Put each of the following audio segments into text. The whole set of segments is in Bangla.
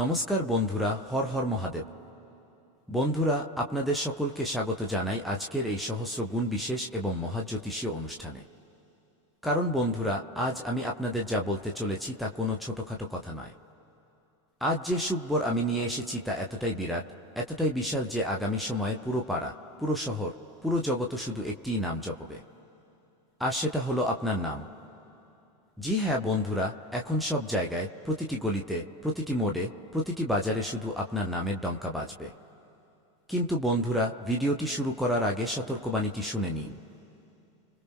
নমস্কার বন্ধুরা, হর হর মহাদেব। বন্ধুরা, আপনাদের সকলকে স্বাগত জানাই আজকের এই সহস্র গুণ বিশেষ এবং মহাজ্যোতিষীয় অনুষ্ঠানে। কারণ বন্ধুরা, আজ আমি আপনাদের যা বলতে চলেছি তা কোনো ছোটখাটো কথা নয়। আজ যে সুখবর আমি নিয়ে এসেছি তা এতটাই বিরাট, এতটাই বিশাল যে আগামী সময়ে পুরো পাড়া, পুরো শহর, পুরো জগৎ শুধু একটিই নাম জপবে। আর সেটা হলো আপনার নাম। জি হ্যাঁ বন্ধুরা, এখন সব জায়গায়, প্রতিটি গলিতে, প্রতিটি মোড়ে, প্রতিটি বাজারে শুধু আপনার নামের ডঙ্কা বাজবে। কিন্তু বন্ধুরা, ভিডিওটি শুরু করার আগে সতর্কবাণীটি শুনে নিন।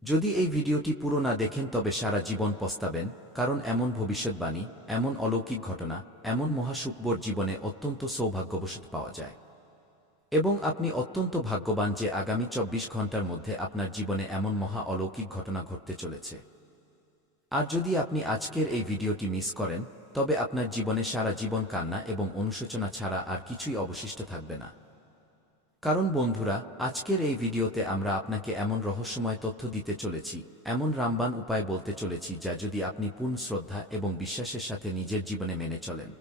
যদি এই ভিডিওটি পুরো না দেখেন তবে সারা জীবন পস্তাবেন, কারণ এমন ভবিষ্যৎবাণী, এমন অলৌকিক ঘটনা, এমন মহাসুখবর জীবনে অত্যন্ত সৌভাগ্যবশত পাওয়া যায়। এবং আপনি অত্যন্ত ভাগ্যবান যে আগামী ২৪ ঘন্টার মধ্যে আপনার জীবনে এমন মহা অলৌকিক ঘটনা ঘটতে চলেছে। আর যদি আপনি আজকের এই ভিডিওটি মিস করেন, তবে আপনার জীবনে সারা জীবন কান্না এবং অনুশোচনা ছাড়া আর কিছুই অবশিষ্ট থাকবে না। কারণ বন্ধুরা, আজকের এই ভিডিওতে আমরা আপনাকে এমন রহস্যময় তথ্য দিতে চলেছি, এমন রামবাণ উপায় বলতে চলেছি যা যদি আপনি পূর্ণ শ্রদ্ধা এবং বিশ্বাসের সাথে নিজের জীবনে মেনে চলেন,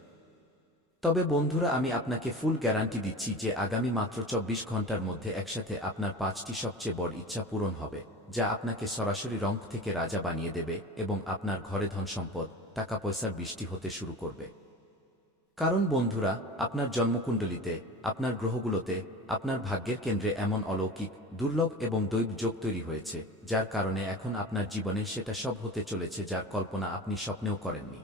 তবে বন্ধুরা আমি আপনাকে ফুল গ্যারান্টি দিচ্ছি যে আগামী মাত্র ২৪ ঘন্টার মধ্যে একসাথে আপনার ৫টি সবচেয়ে বড় ইচ্ছা পূরণ হবে, যা আপনাকে সরাসরি রঙ্ক থেকে রাজা বানিয়ে দেবে এবং আপনার ঘরে ধন সম্পদ, টাকা পয়সার বৃষ্টি হতে শুরু করবে। কারণ বন্ধুরা, আপনার জন্মকুণ্ডলিতে, আপনার গ্রহগুলোতে, আপনার ভাগ্যের কেন্দ্রে এমন অলৌকিক, দুর্লভ এবং দৈব যোগ তৈরি হয়েছে, যার কারণে এখন আপনার জীবনে সেটা সব হতে চলেছে যার কল্পনা আপনি স্বপ্নেও করেননি।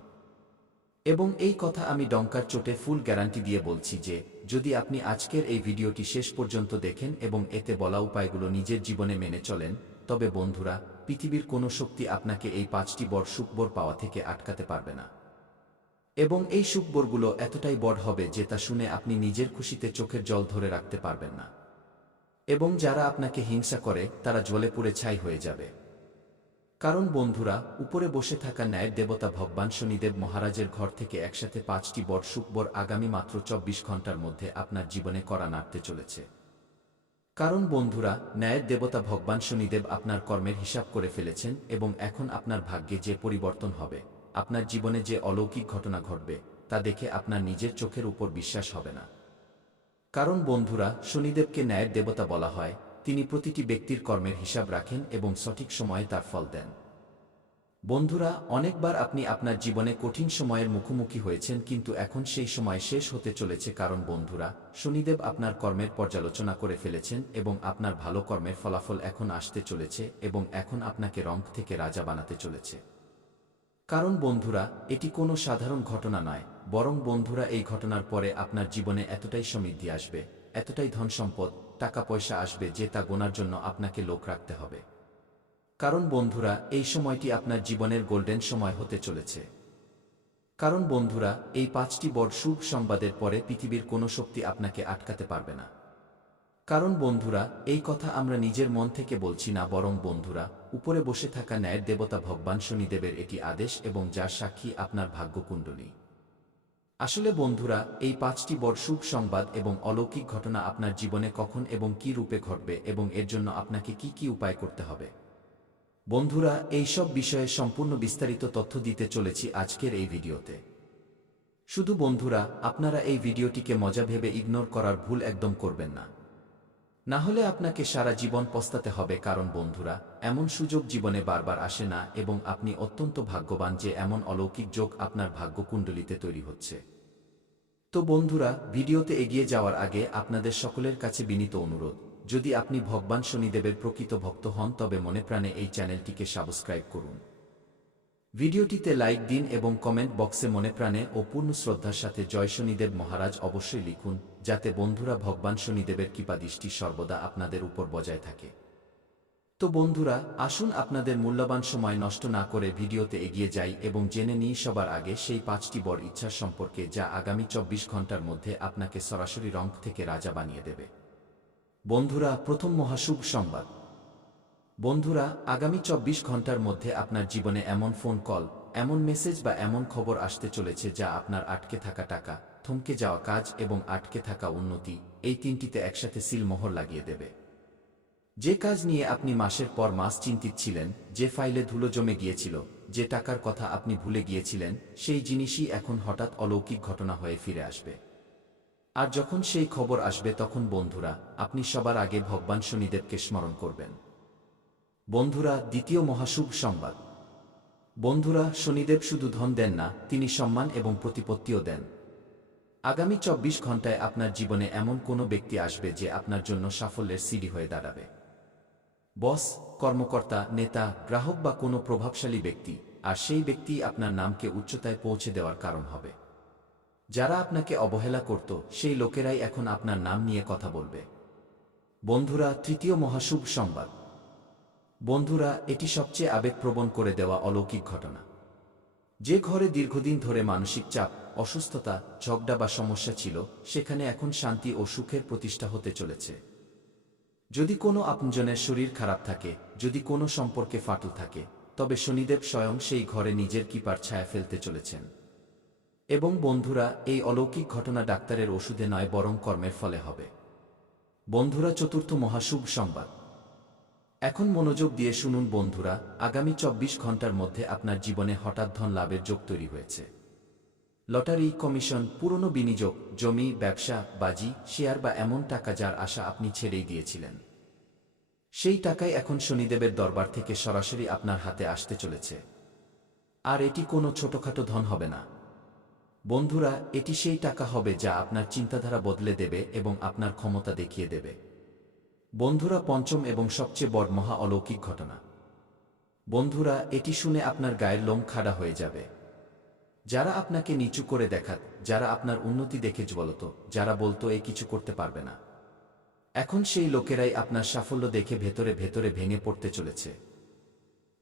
এবং এই কথা আমি ডঙ্কার চোটে ফুল গ্যারান্টি দিয়ে বলছি যে, যদি আপনি আজকের এই ভিডিওটি শেষ পর্যন্ত দেখেন এবং এতে বলা উপায়গুলো নিজের জীবনে মেনে চলেন, তবে বন্ধুরা, পৃথিবীর কোনো শক্তি আপনাকে এই ৫টি বড় সুখবর পাওয়া থেকে আটকাতে পারবে না। এবং এই সুখবরগুলো এতটাই বড় হবে যে তা শুনে আপনি নিজের খুশিতে চোখের জল ধরে রাখতে পারবেন না। এবং যারা আপনাকে হিংসা করে তারা জ্বলে পুড়ে ছাই হয়ে যাবে। কারণ বন্ধুরা, উপরে বসে থাকা ন্যায়ের দেবতা ভগবান শনিদেব মহারাজের ঘর থেকে একসাথে ৫টি বড় সুখবর আগামী মাত্র ২৪ ঘন্টার মধ্যে আপনার জীবনে করা নাড়তে চলেছে। কারণ বন্ধুরা, ন্যায়ের দেবতা ভগবান শনিদেব আপনার কর্মের হিসাব করে ফেলেছেন এবং এখন আপনার ভাগ্যে যে পরিবর্তন হবে, আপনার জীবনে যে অলৌকিক ঘটনা ঘটবে, তা দেখে আপনার নিজের চোখের উপর বিশ্বাস হবে না। কারণ বন্ধুরা, শনিদেবকে ন্যায়ের দেবতা বলা হয়, তিনি প্রতিটি ব্যক্তির কর্মের হিসাব রাখেন এবং সঠিক সময়ে তার ফল দেন। বন্ধুরা, অনেকবার আপনি আপনার জীবনে কঠিন সময়ের মুখোমুখি হয়েছেন, কিন্তু এখন সেই সময় শেষ হতে চলেছে। কারণ বন্ধুরা, শনিদেব আপনার কর্মের পর্যালোচনা করে ফেলেছেন এবং আপনার ভালো কর্মের ফলাফল এখন আসতে চলেছে এবং এখন আপনাকে রঙ্ক থেকে রাজা বানাতে চলেছে। কারণ বন্ধুরা, এটি কোনো সাধারণ ঘটনা নয়, বরং বন্ধুরা এই ঘটনার পরে আপনার জীবনে এতটাই সমৃদ্ধি আসবে, এতটাই ধন সম্পদ, টাকা পয়সা আসবে যে তা গোনার জন্য আপনাকে লোক রাখতে হবে। কারণ বন্ধুরা, এই সময়টি আপনার জীবনের গোল্ডেন সময় হতে চলেছে। কারণ বন্ধুরা, এই ৫টি বড় শুভ সংবাদের পরে পৃথিবীর কোনো শক্তি আপনাকে আটকাতে পারবে না। কারণ বন্ধুরা, এই কথা আমরা নিজের মন থেকে বলছি না, বরং বন্ধুরা, উপরে বসে থাকা ন্যায়ের দেবতা ভগবান শনিদেবের এটি আদেশ এবং যার সাক্ষী আপনার ভাগ্যকুণ্ডলী। আসলে বন্ধুরা, এই ৫টি বড় শুভ সংবাদ এবং অলৌকিক ঘটনা আপনার জীবনে কখন এবং কী রূপে ঘটবে এবং এর জন্য আপনাকে কি কি উপায় করতে হবে, বন্ধুরা, এই সব বিষয়ে সম্পূর্ণ বিস্তারিত তথ্য দিতে চলেছি আজকের এই ভিডিওতে। শুধু বন্ধুরা, আপনারা এই ভিডিওটিকে মজা ভেবে ইগনোর করার ভুল একদম করবেন না। না হলে আপনাকে সারা জীবন পস্তাতে হবে। কারণ বন্ধুরা, এমন সুযোগ জীবনে বারবার আসে না এবং আপনি অত্যন্ত ভাগ্যবান যে এমন অলৌকিক যোগ আপনার ভাগ্যকুণ্ডলিতে তৈরি হচ্ছে। তো বন্ধুরা, ভিডিওতে এগিয়ে যাওয়ার আগে আপনাদের সকলের কাছে বিনীত অনুরোধ, যদি আপনি ভগবান শনিদেবের প্রকৃত ভক্ত হন তবে মনে প্রাণে এই চ্যানেলটিকে সাবস্ক্রাইব করুন। ভিডিওটিতে লাইক দিন এবং কমেন্ট বক্সে মনে প্রাণে ও পূর্ণ শ্রদ্ধার সাথে জয় শনিদেব মহারাজ অবশ্যই লিখুন, যাতে বন্ধুরা ভগবান শনিদেবের কৃপাদৃষ্টি সর্বদা আপনাদের উপর বজায় থাকে। তো বন্ধুরা, আসুন আপনাদের মূল্যবান সময় নষ্ট না করে ভিডিওতে এগিয়ে যাই এবং জেনে নিই সবার আগে সেই ৫টি বড় ইচ্ছার সম্পর্কে যা আগামী ২৪ ঘন্টার মধ্যে আপনাকে সরাসরি রঙ্ক থেকে রাজা বানিয়ে দেবে। বন্ধুরা, প্রথম মহাশুভ সংবাদ। বন্ধুরা, আগামী ২৪ ঘন্টার মধ্যে আপনার জীবনে এমন ফোন কল, এমন মেসেজ বা এমন খবর আসতে চলেছে যা আপনার আটকে থাকা টাকা, থমকে যাওয়া কাজ এবং আটকে থাকা উন্নতি, এই তিনটিতে একসাথে সিল মোহর লাগিয়ে দেবে। যে কাজ নিয়ে আপনি মাসের পর মাস চিন্তিত ছিলেন, যে ফাইলে ধুলো জমে গিয়েছিল, যে টাকার কথা আপনি ভুলে গিয়েছিলেন, সেই জিনিসই এখন হঠাৎ অলৌকিক ঘটনা হয়ে ফিরে আসবে। আর যখন সেই খবর আসবে তখন বন্ধুরা, আপনি সবার আগে ভগবান শনিদেবকে স্মরণ করবেন। বন্ধুরা, দ্বিতীয় মহাশুভ সংবাদ। বন্ধুরা, শনিদেব শুধু ধন দেন না, তিনি সম্মান এবং প্রতিপত্তিও দেন। আগামী 24 ঘন্টায় আপনার জীবনে এমন কোনো ব্যক্তি আসবে যে আপনার জন্য সাফল্যের সিঁড়ি হয়ে দাঁড়াবে। বস, কর্মকর্তা, নেতা, গ্রাহক বা কোনো প্রভাবশালী ব্যক্তি, আর সেই ব্যক্তি আপনার নামকে উচ্চতায় পৌঁছে দেওয়ার কারণ হবে। যারা আপনাকে অবহেলা করত, সেই লোকেরাই এখন আপনার নাম নিয়ে কথা বলবে। বন্ধুরা, তৃতীয় মহাশুভ সংবাদ। বন্ধুরা, এটি সবচেয়ে আবেগপ্রবণ করে দেওয়া অলৌকিক ঘটনা। যে ঘরে দীর্ঘদিন ধরে মানসিক চাপ, অসুস্থতা, ঝগড়া বা সমস্যা ছিল, সেখানে এখন শান্তি ও সুখের প্রতিষ্ঠা হতে চলেছে। যদি কোনো আপনজনের শরীর খারাপ থাকে, যদি কোনো সম্পর্কে ফাটল থাকে, তবে শনিদেব স্বয়ং সেই ঘরে নিজের কৃপার ছায়া ফেলতে চলেছেন। এবং বন্ধুরা, এই অলৌকিক ঘটনা ডাক্তারের ওষুধে নয় বরং কর্মের ফলে হবে। বন্ধুরা, চতুর্থ মহাশুভ সংবাদ। এখন মনোযোগ দিয়ে শুনুন বন্ধুরা, আগামী 24 ঘন্টার মধ্যে আপনার জীবনে হঠাৎ ধন লাভের যোগ তৈরি হয়েছে। লটারি, কমিশন, পুরনো বিনিয়োগ, জমি, ব্যবসা, বাজি, শেয়ার বা এমন টাকা যার আশা আপনি ছেড়েই দিয়েছিলেন, সেই টাকাই এখন শনিদেবের দরবার থেকে সরাসরি আপনার হাতে আসতে চলেছে। আর এটি কোনো ছোটখাটো ধন হবে না। বন্ধুরা, এটি সেই টাকা হবে যা আপনার চিন্তাধারা বদলে দেবে এবং আপনার ক্ষমতা দেখিয়ে দেবে। বন্ধুরা, পঞ্চম এবং সবচেয়ে বড় মহা অলৌকিক ঘটনা। বন্ধুরা, এটি শুনে আপনার গায়ের লোম খাড়া হয়ে যাবে। যারা আপনাকে নিচু করে দেখাত, যারা আপনার উন্নতি দেখে বলতো, যারা বলতো এ কিছু করতে পারবে না, এখন সেই লোকেরাই আপনার সাফল্য দেখে ভেতরে ভেতরে ভেঙে পড়তে চলেছে।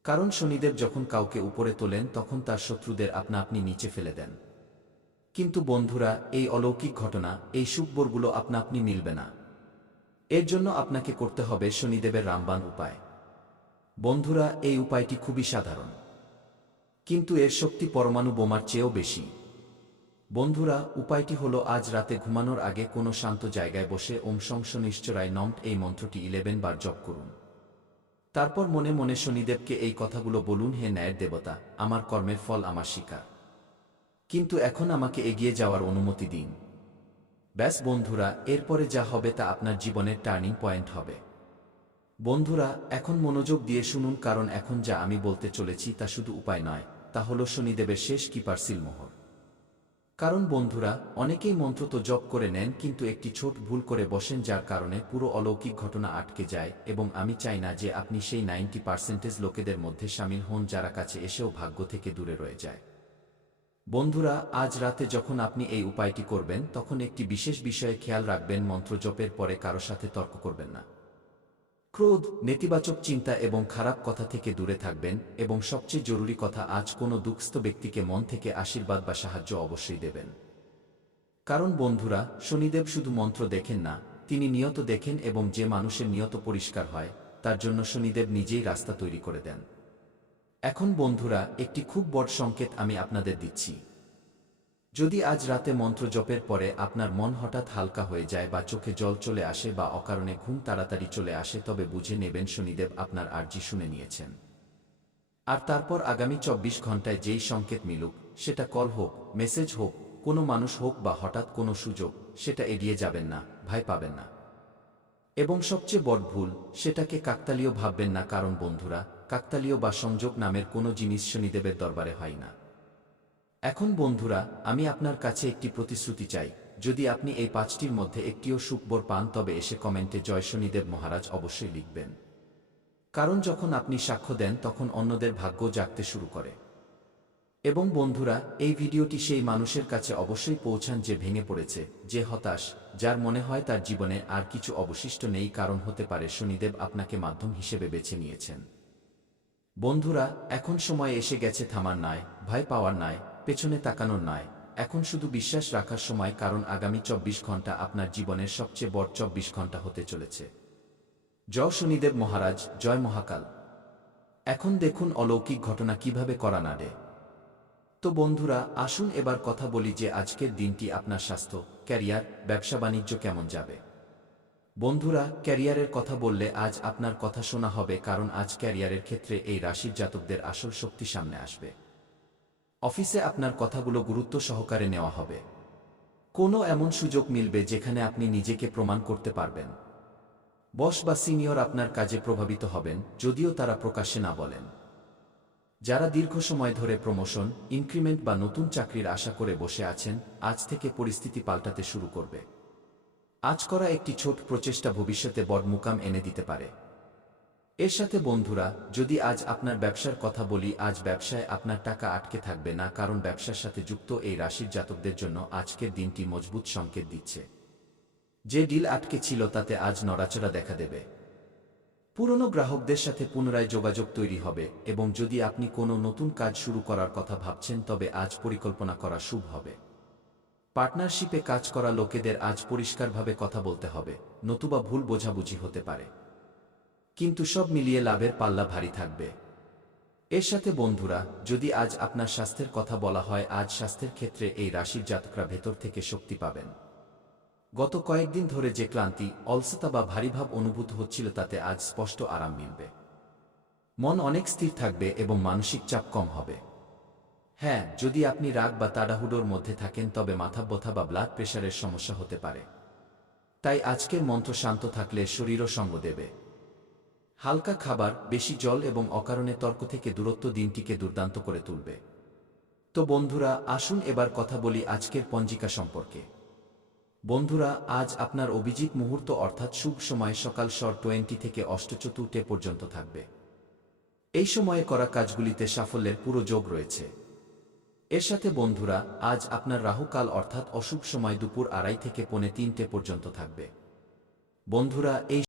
কারণ শনিদেব যখন কাউকে উপরে তোলেন তখন তার শত্রুদের আপনা আপনি নিচে ফেলে দেন। কিন্তু বন্ধুরা, এই অলৌকিক ঘটনা, এই সুখবরগুলো আপনা আপনি মিলবে না। এর জন্য আপনাকে করতে হবে শনিদেবের রামবাণ উপায়। বন্ধুরা, এই উপায়টি খুবই সাধারণ, কিন্তু এর শক্তি পরমাণু বোমার চেয়েও বেশি। বন্ধুরা, উপায়টি হলো আজ রাতে ঘুমানোর আগে কোনো শান্ত জায়গায় বসে ওম শং শনিশ্চরায় নমঃ এই মন্ত্রটি 11 বার জপ করুন। তারপর মনে মনে শনিদেবকে এই কথাগুলো বলুন, হে ন্যায়ের দেবতা, আমার কর্মের ফল আমার স্বীকার, কিন্তু এখন আমাকে এগিয়ে যাওয়ার অনুমতি দিন। ব্যাস বন্ধুরা, এরপরে যা হবে তা আপনার জীবনের টার্নিং পয়েন্ট হবে। বন্ধুরা, এখন মনোযোগ দিয়ে শুনুন, কারণ এখন যা আমি বলতে চলেছি তা শুধু উপায় নয়, তা হলো শনিদেবের শেষ কৃপার সিলমোহর। কারণ বন্ধুরা, অনেকেই মন্ত্র তো জপ করে নেন কিন্তু একটি ছোট ভুল করে বসেন, যার কারণে পুরো অলৌকিক ঘটনা আটকে যায়। এবং আমি চাই না যে আপনি সেই 90% লোকেদের মধ্যে শামিল হন যারা কাছে এসেও ভাগ্য থেকে দূরে রয়ে যায়। বন্ধুরা, আজ রাতে যখন আপনি এই উপায়টি করবেন তখন একটি বিশেষ বিষয়ে খেয়াল রাখবেন, মন্ত্র জপের পরে কারো সাথে তর্ক করবেন না। ক্রোধ, নেতিবাচক চিন্তা এবং খারাপ কথা থেকে দূরে থাকবেন, এবং সবচেয়ে জরুরি কথা, আজ কোনো দুঃস্থ ব্যক্তিকে মন থেকে আশীর্বাদ বা সাহায্য অবশ্যই দেবেন। কারণ বন্ধুরা, শনিদেব শুধু মন্ত্র দেখেন না, তিনি নিয়ত দেখেন, এবং যে মানুষের নিয়ত পরিষ্কার হয় তার জন্য শনিদেব নিজেই রাস্তা তৈরি করে দেন। এখন বন্ধুরা, একটি খুব বড় সংকেত আমি আপনাদের দিচ্ছি। যদি আজ রাতে মন্ত্র জপের পরে আপনার মন হঠাৎ হালকা হয়ে যায় বা চোখে জল চলে আসে বা অকারণে ঘুম তাড়াতাড়ি চলে আসে, তবে বুঝে নেবেন শনিদেব আপনার আর্জি শুনে নিয়েছেন। আর তারপর আগামী 24 ঘন্টায় যেই সংকেত মিলুক, সেটা কল হোক, মেসেজ হোক, কোনো মানুষ হোক বা হঠাৎ কোনো সুযোগ, সেটা এড়িয়ে যাবেন না, ভয় পাবেন না। এবং সবচেয়ে বড় ভুল, সেটাকে কাকতালীয় ভাববেন না, কারণ বন্ধুরা, কাকতালীয় বা সংযোগ নামের কোনো জিনিস শনিদেবের দরবারে হয় না। এখন বন্ধুরা, আমি আপনার কাছে একটি প্রতিশ্রুতি চাই, যদি আপনি এই 5টির মধ্যে একটিও সুখবর পান তবে এসে কমেন্টে জয় শনিদেব মহারাজ অবশ্যই লিখবেন। কারণ যখন আপনি সাক্ষ্য দেন তখন অন্যদের ভাগ্য জাগতে শুরু করে। এবং বন্ধুরা, এই ভিডিওটি সেই মানুষের কাছে অবশ্যই পৌঁছান যে ভেঙে পড়েছে, যে হতাশ, যার মনে হয় তার জীবনে আর কিছু অবশিষ্ট নেই, কারণ হতে পারে শনিদেব আপনাকে মাধ্যম হিসেবে বেছে নিয়েছেন। বন্ধুরা, এখন সময় এসে গেছে থামার নয়, ভয় পাওয়ার নয়, পেছনে তাকানোর নয়, এখন শুধু বিশ্বাস রাখার সময়, কারণ আগামী 24 ঘন্টা আপনার জীবনের সবচেয়ে বড় 24 ঘন্টা হতে চলেছে। জয় শনিদেব মহারাজ, জয় মহাকাল। এখন দেখুন অলৌকিক ঘটনা কিভাবে করা নাড়ে। তো বন্ধুরা, আসুন এবার কথা বলি যে আজকের দিনটি আপনার স্বাস্থ্য, ক্যারিয়ার, ব্যবসা বাণিজ্য কেমন যাবে। বন্ধুরা, ক্যারিয়ারের কথা বললে আজ আপনার কথা শোনা হবে, কারণ আজ ক্যারিয়ারের ক্ষেত্রে এই রাশির জাতকদের আসল শক্তি সামনে আসবে। অফিসে আপনার কথাগুলো গুরুত্ব সহকারে নেওয়া হবে। কোনো এমন সুযোগ মিলবে যেখানে আপনি নিজেকে প্রমাণ করতে পারবেন। বস বা সিনিয়র আপনার কাজে প্রভাবিত হবেন, যদিও তারা প্রকাশ্যে না বলেন। যারা দীর্ঘ সময় ধরে প্রমোশন, ইনক্রিমেন্ট বা নতুন চাকরির আশা করে বসে আছেন, আজ থেকে পরিস্থিতি পাল্টাতে শুরু করবে। আজ করা একটি ছোট প্রচেষ্টা ভবিষ্যতে বড় মুকাম এনে দিতে পারে। এর সাথে বন্ধুরা, যদি আজ আপনার ব্যবসার কথা বলি, আজ ব্যবসায় আপনার টাকা আটকে থাকবে না, কারণ ব্যবসার সাথে যুক্ত এই রাশির জাতকদের জন্য আজকের দিনটি মজবুত সংকেত দিচ্ছে। যে ডিল আটকে ছিল তাতে আজ নড়াচড়া দেখা দেবে। পুরনো গ্রাহকদের সাথে পুনরায় যোগাযোগ তৈরি হবে, এবং যদি আপনি কোনো নতুন কাজ শুরু করার কথা ভাবছেন তবে আজ পরিকল্পনা করা শুভ হবে। পার্টনারশিপে কাজ করা লোকেদের আজ পরিষ্কারভাবে কথা বলতে হবে, নতুবা ভুল বোঝাবুঝি হতে পারে। কিন্তু সব মিলিয়ে লাভের পাল্লা ভারী থাকবে। এর সাথে বন্ধুরা, যদি আজ আপনার স্বাস্থ্যের কথা বলা হয়, আজ স্বাস্থ্যের ক্ষেত্রে এই রাশির জাতকরা ভেতর থেকে শক্তি পাবেন। গত কয়েকদিন ধরে যে ক্লান্তি, অলসতা বা ভারীভাব অনুভূত হচ্ছিল তাতে আজ স্পষ্ট আরাম মিলবে। মন অনেক স্থির থাকবে এবং মানসিক চাপ কম হবে। হ্যাঁ, যদি আপনি রাগ বা তাড়াহুড়োর মধ্যে থাকেন তবে মাথা ব্যথা বা ব্লাড প্রেশারের সমস্যা হতে পারে। তাই আজকের মন্ত্র শান্ত থাকলে শরীরও সঙ্গ দেবে। হালকা খাবার, বেশি জল এবং অকারণে তর্ক থেকে দূরত্ব দিনটিকে দুর্দান্ত করে তুলবে। তো বন্ধুরা, আসুন এবার কথা বলি আজকের পঞ্জিকা সম্পর্কে। বন্ধুরা, আজ আপনার অভিজিৎ মুহূর্ত অর্থাৎ শুভ সময় সকাল 20 থেকে 8:04 পর্যন্ত থাকবে। এই সময়ে করা কাজগুলিতে সাফল্যের পুরো যোগ রয়েছে। এর সাথে বন্ধুরা, আজ আপনার রাহুকাল অর্থাৎ অশুভ সময় দুপুর 2:30 থেকে 3:45 পর্যন্ত থাকবে। বন্ধুরা, এই